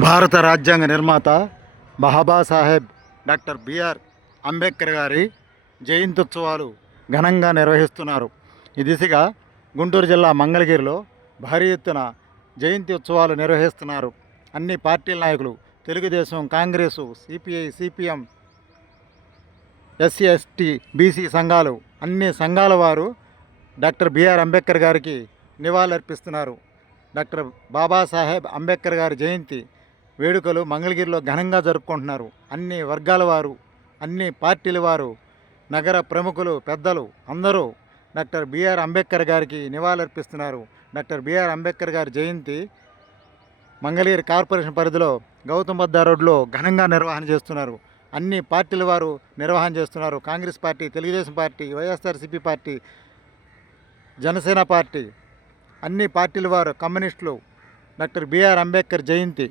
భారత రాజ్యాంగ నిర్మాత బాబాసాహెబ్ డాక్టర్ బిఆర్ అంబేద్కర్ గారి జయంత్యుత్సవాలు ఘనంగా నిర్వహిస్తున్నారు. ఈ దిశగా గుంటూరు జిల్లా మంగళగిరిలో భారీ ఎత్తున జయంతి ఉత్సవాలు నిర్వహిస్తున్నారు. అన్ని పార్టీల నాయకులు, Telugu Desam, Congress, CPI, CPM, SC, ST, BC సంఘాలు, అన్ని సంఘాల వారు డాక్టర్ బిఆర్ అంబేద్కర్ గారికి నివాళులర్పిస్తున్నారు. డాక్టర్ బాబాసాహెబ్ అంబేద్కర్ గారి జయంతి వేడుకలు మంగళగిరిలో ఘనంగా జరుపుకుంటున్నారు. అన్ని వర్గాల వారు, అన్ని పార్టీల వారు, నగర ప్రముఖులు, పెద్దలు అందరూ డాక్టర్ బిఆర్ అంబేద్కర్ గారికి నివాళులర్పిస్తున్నారు. డాక్టర్ బిఆర్ అంబేద్కర్ గారి జయంతి మంగళగిరి కార్పొరేషన్ పరిధిలో గౌతమ్ బుద్ధ రోడ్లో ఘనంగా నిర్వహణ చేస్తున్నారు. అన్ని పార్టీల వారు నిర్వహణ చేస్తున్నారు. Congress party, Telugu Desam party, YSRCP party, Janasena party, అన్ని పార్టీల వారు, కమ్యూనిస్టులు డాక్టర్ బిఆర్ అంబేద్కర్ జయంతి